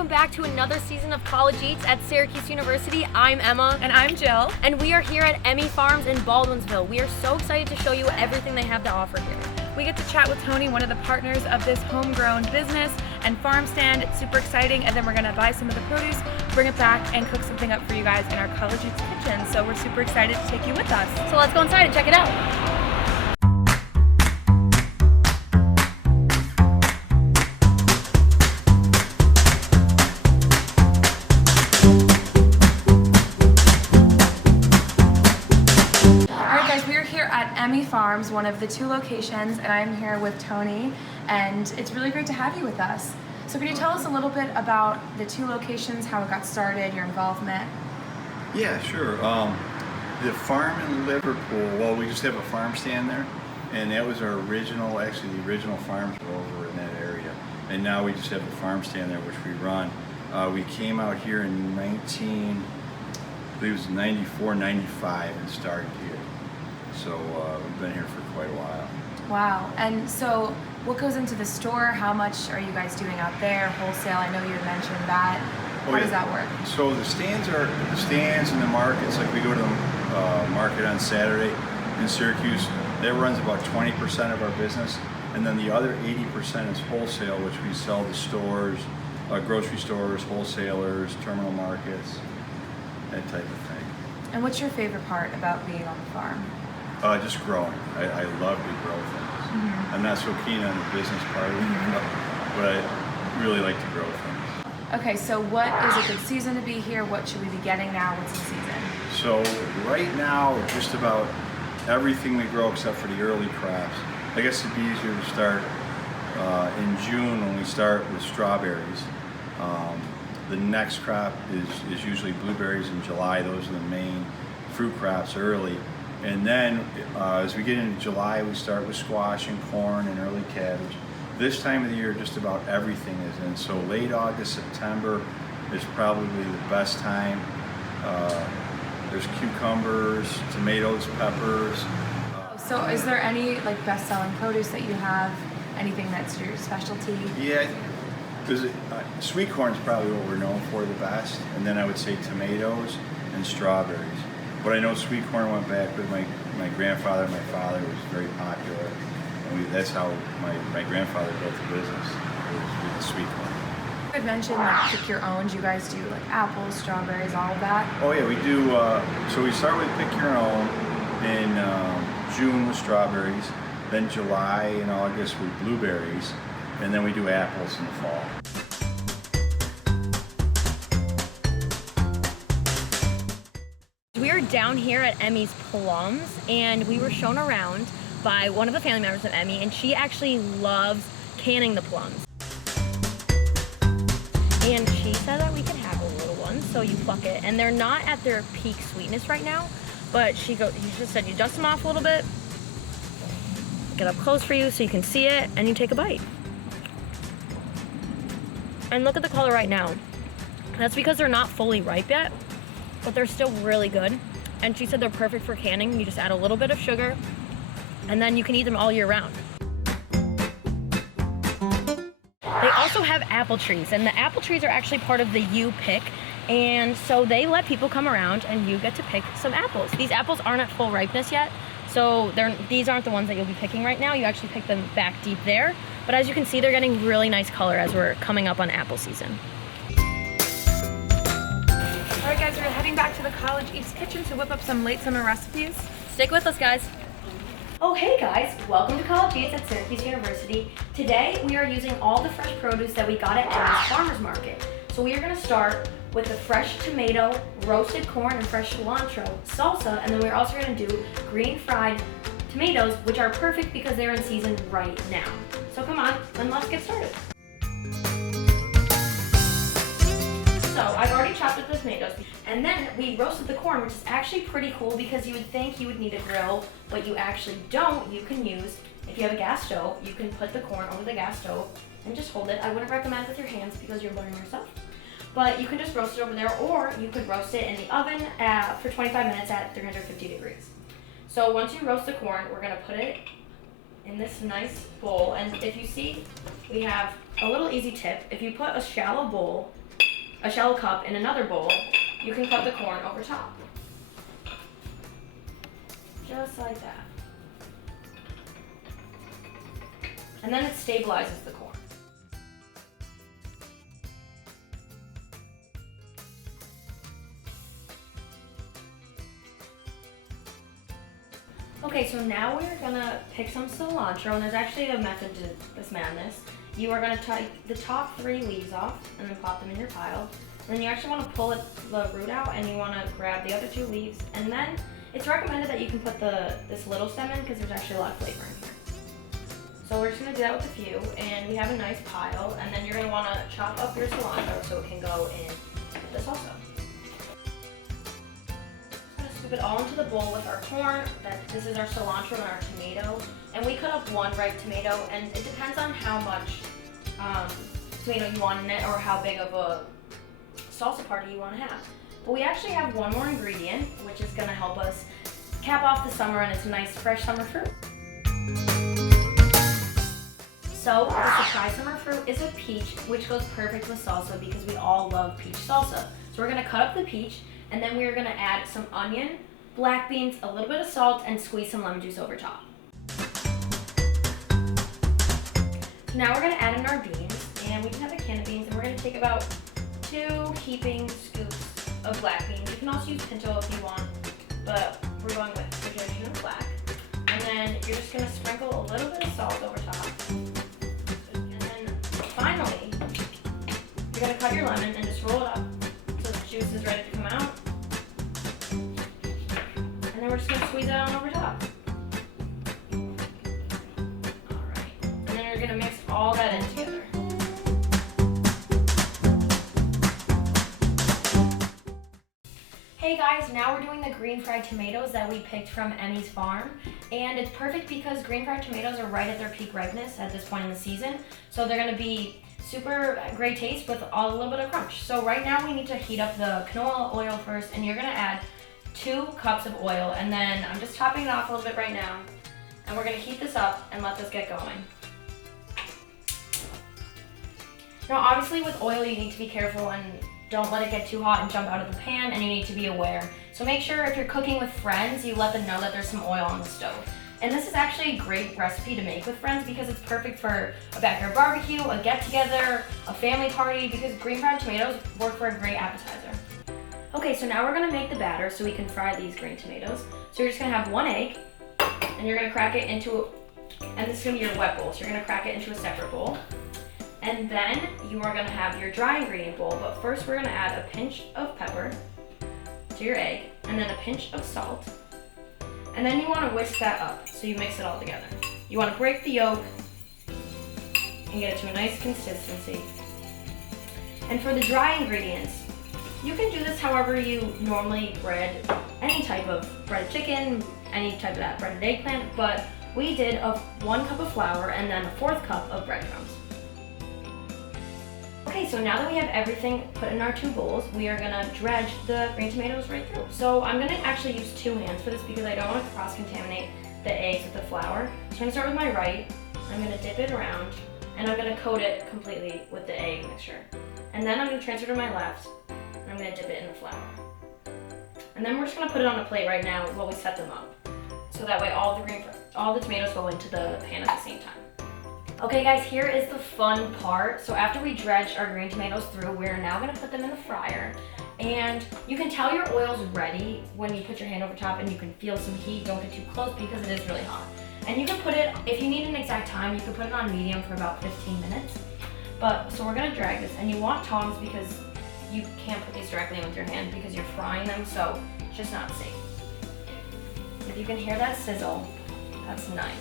welcome back to another season of College Eats at Syracuse University. I'm Emma. And I'm Jill. And we are here at Emmi Farms in Baldwinsville. We are so excited to show you everything they have to offer here. We get to chat with Tony, one of the partners of this homegrown business and farm stand. It's super exciting, and then we're gonna buy some of the produce, bring it back, and cook something up for you guys in our College Eats kitchen. So we're super excited to take you with us. So let's go inside and check it out. Emmi Farms, one of the two locations, and I'm here with Tony, and it's really great to have you with us. So could you tell us a little bit about the two locations, how it got started, your involvement? Yeah, sure. The farm in Liverpool, well, we just have a farm stand there, and that was our original, actually the original farms were over in that area, and now we just have the farm stand there, which we run. We came out here in 94, 95 and started here. So we've been here for quite a while. Wow. And so what goes into the store? How much are you guys doing out there? Wholesale, I know you had mentioned that. How does that work? So the stands and the markets, like we go to the market on Saturday in Syracuse, that runs about 20% of our business. And then the other 80% is wholesale, which we sell to stores, grocery stores, wholesalers, terminal markets, that type of thing. And what's your favorite part about being on the farm? Just growing. I love to grow things. Mm-hmm. I'm not so keen on the business part of it, but I really like to grow things. Okay, so what is a good season to be here? What should we be getting now? What's the season? So right now, just about everything we grow except for the early crops. I guess it'd be easier to start in June when we start with strawberries. The next crop is usually blueberries in July. Those are the main fruit crops early. And then as we get into July, we start with squash and corn and early cabbage. This time of the year, just about everything is in. So late August, September is probably the best time. There's cucumbers, tomatoes, peppers. So is there any best-selling produce that you have? Anything that's your specialty? Yeah, because sweet corn is probably what we're known for the best. And then I would say tomatoes and strawberries. But I know sweet corn went back with my grandfather and my father. It was very popular. And that's how my grandfather built the business, with the sweet corn. You had mentioned pick your own. Do you guys do apples, strawberries, all of that? Oh yeah, we do. So we start with pick your own in June with strawberries, then July and August with blueberries, and then we do apples in the fall. We are down here at Emmi's Plums, and we were shown around by one of the family members of Emmi, and she actually loves canning the plums. And she said that we could have a little one, so you pluck it. And they're not at their peak sweetness right now, but you just said you dust them off a little bit, get up close for you so you can see it, and you take a bite. And look at the color right now. That's because they're not fully ripe yet, but they're still really good. And she said they're perfect for canning. You just add a little bit of sugar, and then you can eat them all year round. They also have apple trees, and the apple trees are actually part of the You Pick, and so they let people come around and you get to pick some apples. These apples aren't at full ripeness yet, so these aren't the ones that you'll be picking right now. You actually pick them back deep there, but as you can see, they're getting really nice color as we're coming up on apple season. All right, guys, we're heading back to the College Eats kitchen to whip up some late summer recipes. Stick with us, guys. Oh, hey guys, welcome to College Eats at Syracuse University. Today, we are using all the fresh produce that we got at Emmi's Farmers Market. So we are gonna start with the fresh tomato, roasted corn, and fresh cilantro salsa, and then we're also gonna do green fried tomatoes, which are perfect because they're in season right now. So come on, then let's get started. So I've already chopped up the tomatoes, and then we roasted the corn, which is actually pretty cool because you would think you would need a grill, but you actually don't. You can use, if you have a gas stove, you can put the corn over the gas stove and just hold it. I wouldn't recommend with your hands because you're burning yourself, but you can just roast it over there, or you could roast it in the oven for 25 minutes at 350 degrees. So once you roast the corn, we're gonna put it in this nice bowl, and if you see, we have a little easy tip. If you put a shallow bowl a shallow cup in another bowl, you can cut the corn over top. Just like that. And then it stabilizes the corn. Okay, so now we're gonna pick some cilantro, and there's actually a method to this madness. You are gonna take the top 3 leaves off and then pop them in your pile. And then you actually wanna pull the root out, and you wanna grab the other 2 leaves. And then it's recommended that you can put this little stem in because there's actually a lot of flavor in here. So we're just gonna do that with a few, and we have a nice pile. And then you're gonna wanna chop up your cilantro so it can go in the salsa. Scoop it all into the bowl with our corn. This is our cilantro and our tomato. And we cut up 1 ripe tomato, and it depends on how much tomato you want in it or how big of a salsa party you want to have. But we actually have 1 more ingredient, which is going to help us cap off the summer, and it's a nice fresh summer fruit. So the surprise summer fruit is a peach, which goes perfect with salsa because we all love peach salsa. So we're going to cut up the peach, and then we're going to add some onion, black beans, a little bit of salt, and squeeze some lemon juice over top. So now we're going to add in our beans, and we can have a can of beans, and we're going to take about 2 heaping scoops of black beans. You can also use pinto if you want, but we're going with the traditional black. And then you're just going to sprinkle a little bit of salt over top. And then finally, you're going to cut your lemon and just roll it up so the juice is ready to come out. And then we're just going to squeeze that on over top. Alright. And then you're going to mix all that in together. Hey guys, now we're doing the green fried tomatoes that we picked from Emmi's farm. And it's perfect because green fried tomatoes are right at their peak ripeness at this point in the season. So they're going to be super great taste with a little bit of crunch. So right now we need to heat up the canola oil first, and you're going to add 2 cups of oil, and then I'm just topping it off a little bit right now, and we're going to heat this up and let this get going. Now obviously with oil you need to be careful and don't let it get too hot and jump out of the pan, and you need to be aware. So make sure if you're cooking with friends, you let them know that there's some oil on the stove. And this is actually a great recipe to make with friends because it's perfect for a backyard barbecue, a get-together, a family party, because green fried tomatoes work for a great appetizer. Okay, so now we're gonna make the batter so we can fry these green tomatoes. So you're just gonna have 1 egg, and you're gonna crack it into, and this is gonna be your wet bowl, so you're gonna crack it into a separate bowl. And then you are gonna have your dry ingredient bowl, but first we're gonna add a pinch of pepper to your egg, and then a pinch of salt. And then you wanna whisk that up, so you mix it all together. You wanna break the yolk and get it to a nice consistency. And for the dry ingredients, you can do this however you normally bread any type of breaded chicken, any type of that breaded eggplant, but we did 1 cup of flour and then a 4th cup of breadcrumbs. Okay, so now that we have everything put in our 2 bowls, we are gonna dredge the green tomatoes right through. So I'm gonna actually use 2 hands for this because I don't want to cross-contaminate the eggs with the flour. So I'm gonna start with my right, I'm gonna dip it around, and I'm gonna coat it completely with the egg mixture. And then I'm gonna transfer to my left, and I'm gonna dip it in the flour. And then we're just gonna put it on a plate right now while we set them up. So that way all the tomatoes go into the pan at the same time. Okay guys, here is the fun part. So after we dredge our green tomatoes through, we're now gonna put them in the fryer. And you can tell your oil's ready when you put your hand over top and you can feel some heat. Don't get too close because it is really hot. And you can put it, if you need an exact time, you can put it on medium for about 15 minutes. So we're gonna drag this, and you want tongs because you can't put these directly in with your hand because you're frying them, so it's just not safe. If you can hear that sizzle, that's nice.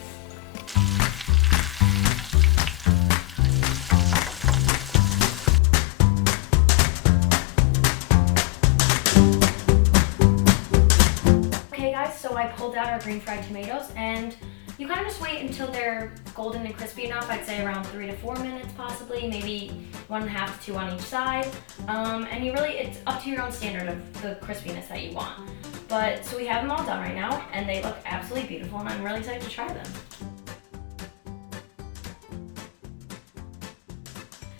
So I pulled out our green fried tomatoes, and you kind of just wait until they're golden and crispy enough. I'd say around 3 to 4 minutes possibly, maybe 1.5 to 2 on each side. And it's up to your own standard of the crispiness that you want. But so we have them all done right now, and they look absolutely beautiful, and I'm really excited to try them.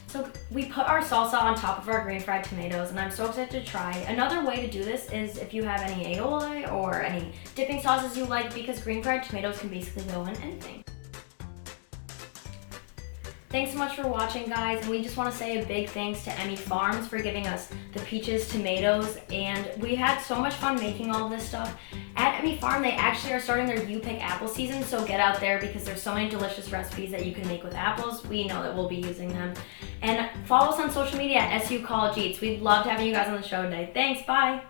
So we put our salsa on top of our green fried tomatoes, and I'm so excited to try. Another way to do this is if you have any aioli or any dipping sauces you like, because green fried tomatoes can basically go in anything. Thanks so much for watching, guys, and we just want to say a big thanks to Emmi Farms for giving us the peaches tomatoes, and we had so much fun making all of this stuff. At Emmi Farm, they actually are starting their You Pick apple season, so get out there because there's so many delicious recipes that you can make with apples. We know that we'll be using them. And follow us on social media at SU College Eats. We'd love having you guys on the show today. Thanks, bye!